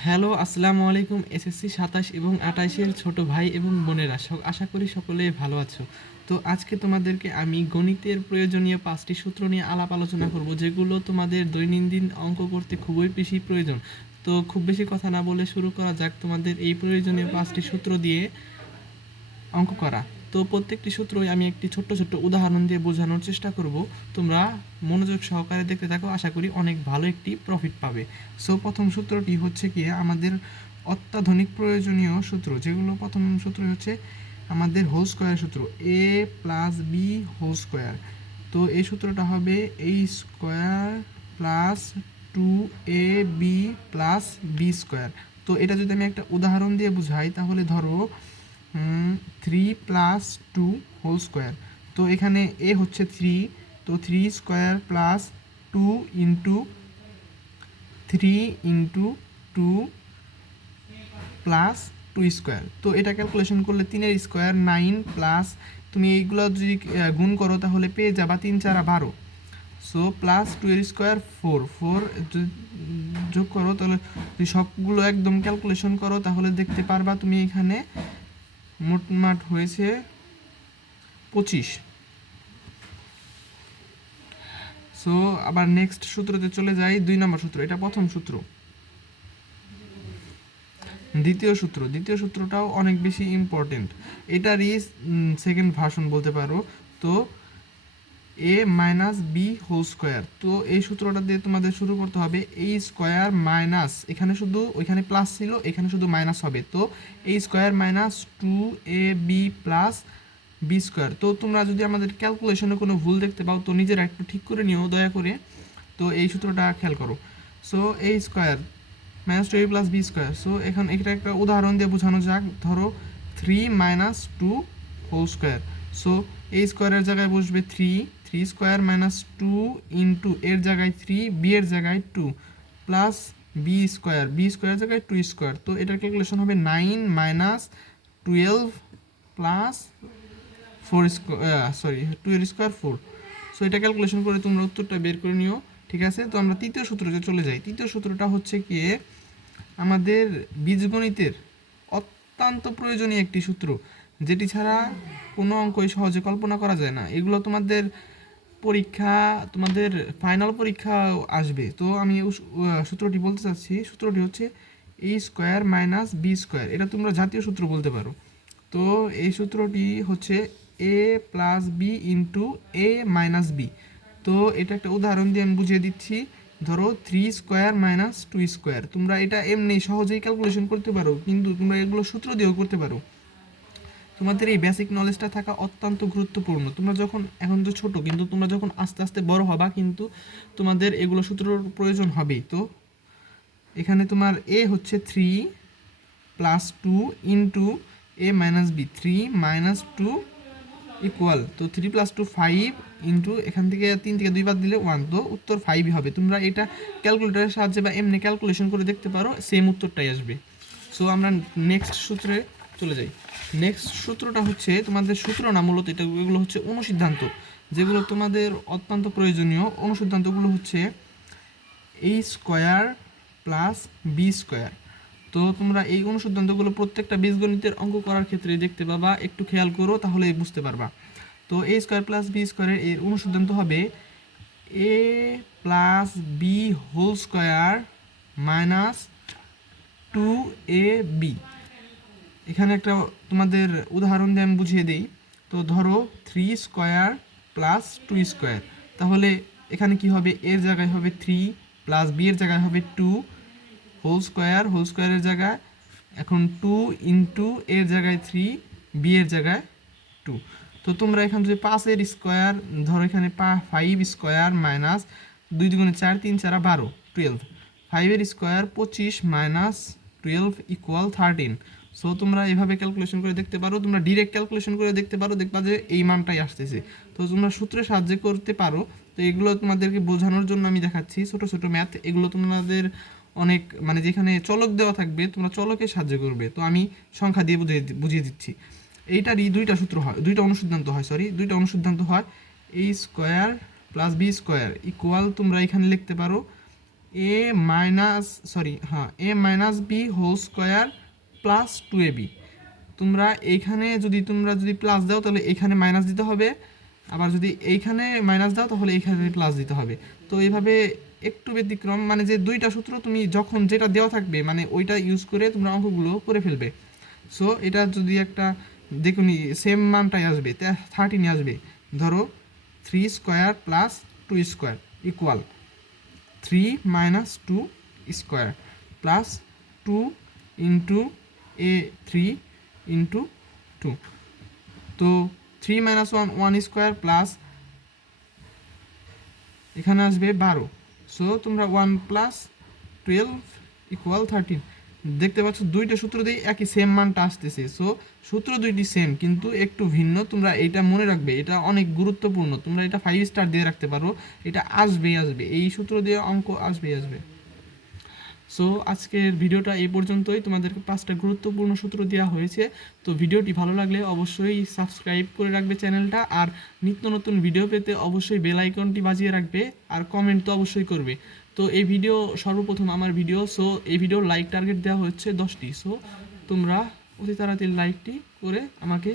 Hello, আসসালামু আলাইকুম SSC 27 এবং 28-এর ছোট ভাই এবং বোনেরা, আশা করি সকলেই ভালো আছো। তো আজকে তোমাদেরকে আমি গণিতের প্রয়োজনীয় 5টি সূত্র নিয়ে আলাপ আলোচনা করব, যেগুলো তোমাদের দৈনন্দিন অঙ্ক করতে খুবই বেশি প্রয়োজন। তো খুব বেশি কথা না বলে শুরু করা যাক তোমাদের এই প্রয়োজনীয় 5টি সূত্র দিয়ে অঙ্ক করা। তো প্রত্যেকটি সূত্রই আমি একটি ছোট্ট ছোট্ট উদাহরণ দিয়ে বোঝানোর চেষ্টা করব। তোমরা মনোযোগ সহকারে দেখতে থাকো, আশা করি অনেক ভালো একটি প্রফিট পাবে। সো প্রথম সূত্রটি হচ্ছে কি আমাদের অত্যাধুনিক প্রয়োজনীয় সূত্র, যেগুলো প্রথম সূত্র হচ্ছে আমাদের হোল স্কোয়ার সূত্র, A plus B whole square. তো এই সূত্রটা হবে A square plus 2ab plus B square. তো এটা যদি আমি একটা উদাহরণ দিয়ে বুঝাই, তাহলে ধরো 3 + 2 হোল স্কোয়ার। তো এখানে এ হচ্ছে 3, তো 3² প্লাস 2 ইন্টু 3 × 2 প্লাস 2²। তো এটা ক্যালকুলেশন করলে 3-এর স্কোয়ার 9, প্লাস তুমি এইগুলো যদি গুণ করো তাহলে পেয়ে যাবা 3 × 4 = 12। সো প্লাস 2-এর স্কোয়ার 4 যোগ করো, তাহলে যদি সবগুলো একদম ক্যালকুলেশন করো তাহলে দেখতে পারবা তুমি এখানে মোটমাট হয়েছে 25। সো আবার নেক্সট সূত্রতে চলে যাই, 2 নম্বর সূত্র। এটা প্রথম সূত্র। দ্বিতীয় সূত্রটাও অনেক বেশি ইম্পর্টেন্ট, এটারই সেকেন্ড ভার্সন বলতে পারো। তো এ মাইনাস বি হোল স্কোয়ার। তো এই সূত্রটা দিয়ে তোমাদের শুরু করতে হবে এ স্কোয়ার মাইনাস, এখানে শুধু ওইখানে প্লাস ছিল, এখানে শুধু মাইনাস হবে। তো A square minus 2ab plus B square. তো তোমরা যদি আমাদের ক্যালকুলেশনে কোনো ভুল দেখতে পাও তো নিজেরা একটু ঠিক করে নিও দয়া করে। তো এই সূত্রটা খেয়াল করো। So A square minus 2ab plus B square. So এখন এটা একটা উদাহরণ দিয়ে বোঝানো যাক। ধরো 3 - 2 হোল স্কোয়ার। সো এ স্কোয়ারের জায়গায় বসবে 3² মাইনাস 2 ইন্টু এর জায়গায় 3, বি এর জায়গায় 2 প্লাস বি স্কোয়ার জায়গায় 2²। তো এটার ক্যালকুলেশন হবে 9 - 12 প্লাস 2² 4। সো এটা ক্যালকুলেশন করে তোমরা উত্তরটা বের করে নিও। ঠিক আছে, তো আমরা তৃতীয় সূত্রতে চলে যাই। তৃতীয় সূত্রটা হচ্ছে কি আমাদের বীজগণিতের অত্যন্ত প্রয়োজনীয় একটি সূত্র, যেটি ছাড়া কোনো অঙ্কই সহজে কল্পনা করা যায় না। এগুলো তোমাদের তোমাদের ফাইনাল পরীক্ষা আসবে। তো আমি সূত্রটি বলতে চাচ্ছি। সূত্রটি হচ্ছে এ স্কোয়ার মাইনাস বি স্কোয়ার। এটা তোমরা জাতীয় সূত্র বলতে পারো। তো এই সূত্রটি হচ্ছে এ প্লাস বি ইন্টু এ মাইনাস বি। তো এটা একটা উদাহরণ দিয়ে আমি বুঝিয়ে দিচ্ছি। ধরো 3² মাইনাস 2²। তোমরা এটা এমনি সহজেই ক্যালকুলেশন করতে পারো, কিন্তু তোমরা এগুলো সূত্র দিয়েও করতে পারো। তোমাদের এই বেসিক নলেজটা থাকা অত্যন্ত গুরুত্বপূর্ণ। তোমরা যখন এখন তো ছোট, কিন্তু তোমরা যখন আস্তে আস্তে বড় হবা কিন্তু তোমাদের এগুলো সূত্রের প্রয়োজন হবেই। তো এখানে তোমার এ হচ্ছে 3 + 2 ইন্টু এ মাইনাস বি, 3 - 2 ইকুয়াল। তো 3 + 2 5 ইন্টু এখান থেকে 3 থেকে 2 বাদ দিলে 1, তো উত্তর 5ই হবে। তোমরা এটা ক্যালকুলেটরের সাহায্যে বা এমনি ক্যালকুলেশন করে দেখতে পারো, সেম উত্তরটাই আসবে। সো আমরা নেক্সট সূত্রে চলে যাই। নেক্সট সূত্রটা হচ্ছে তোমাদের সূত্র না, মূলত এগুলো হচ্ছে অনুসিদ্ধান্ত, যেগুলো তোমাদের অত্যন্ত প্রয়োজনীয়। অনুসিদ্ধান্তগুলো হচ্ছে এ স্কোয়ার প্লাস বি স্কোয়ার। তো তোমরা এই অনুসিদ্ধান্তগুলো প্রত্যেকটা বীজগণিতের অঙ্ক করার ক্ষেত্রে দেখতে পাবা, একটু খেয়াল করো তাহলেই বুঝতে পারবা। তো এ স্কোয়ার প্লাস বি স্কোয়ারের এর অনুসিদ্ধান্ত হবে A plus B whole square minus 2ab। এখানে একটা তোমাদের উদাহরণ দিয়ে আমি বুঝিয়ে দিই। তো ধরো 3² প্লাস 2²। তাহলে এখানে কি হবে, এর জায়গায় হবে 3 প্লাস বি এর জায়গায় হবে 2 হোল স্কোয়ারের জায়গায় এখন 2 ইন্টু এর জায়গায় 3, বি এর জায়গায় 2। তো তোমরা এখান থেকে 5-এর স্কোয়ার ধরো, এখানে 5² minus 2 × 2 = 4, 3 × 4 = 12, 12। 5-এর square 25 minus 12 equal 13। So তোমরা এইভাবে ক্যালকুলেশন করে দেখতে পারো, তোমরা ডিরেক্ট ক্যালকুলেশন করে দেখতে পারো, দেখবা যে এই মানটাই আসতেছে। তো তোমরা সূত্রের সাহায্যে করতে পারো। তো এগুলো তোমাদেরকে বোঝানোর জন্য আমি দেখাচ্ছি ছোট ছোট ম্যাথ। এগুলো তোমাদের অনেক মানে যেখানে চলক দেওয়া থাকবে তোমরা চলকের সাহায্য করবে। তো আমি সংখ্যা দিয়ে বুঝিয়ে দিচ্ছি। এইটারই দুইটা অনুসিদ্ধান্ত হয়। A square plus B square equal, তোমরা এখানে লিখতে পারো A minus A minus B whole square plus 2ab। তোমরা যদি প্লাস দাও তাহলে এইখানে মাইনাস দিতে হবে, আবার যদি এইখানে মাইনাস দাও তাহলে এইখানে প্লাস দিতে হবে। তো এইভাবে একটু ব্যতিক্রম, মানে যে দুইটা সূত্র তুমি যখন যেটা দেওয়া থাকবে মানে ওইটা ইউজ করে তোমরা অঙ্কগুলো করে ফেলবে। সো এটা যদি একটা দেখুনি সেম মানটাই আসবে, 13 আসবে। ধরো 3 square plus 2 square equal 3 minus 2 square plus 2 into এ 3 ইন্টু 2। তো 3 মাইনাস 1 1 স্কোয়ার প্লাস এখানে আসবে 12। সো তোমরা 1 প্লাস 12 ইকুয়াল 13। দেখতে পাচ্ছ দুইটা সূত্র দিয়ে একই সেম মানটা আসতেছে। সো সূত্র দুইটি সেম কিন্তু একটু ভিন্ন। তোমরা এটা মনে রাখবে, এটা অনেক গুরুত্বপূর্ণ। তোমরা এটা 5 স্টার দিয়ে রাখতে পারো, এটা আসবেই আসবে, এই সূত্র দিয়ে অঙ্ক আসবেই আসবে। সো আজকের ভিডিওটা এই পর্যন্তই। তোমাদেরকে 5টা গুরুত্বপূর্ণ সূত্র দেওয়া হয়েছে। তো ভিডিওটি ভালো লাগলে অবশ্যই সাবস্ক্রাইব করে রাখবে চ্যানেলটা, আর নিত্য নতুন ভিডিও পেতে অবশ্যই বেল আইকনটি বাজিয়ে রাখবে, আর কমেন্ট তো অবশ্যই করবে। তো এই ভিডিও সর্বপ্রথম আমার ভিডিও, সো এই ভিডিওর লাইক টার্গেট দেওয়া হচ্ছে 10টি। সো তোমরা অতি তাড়াতাড়ি লাইকটি করে আমাকে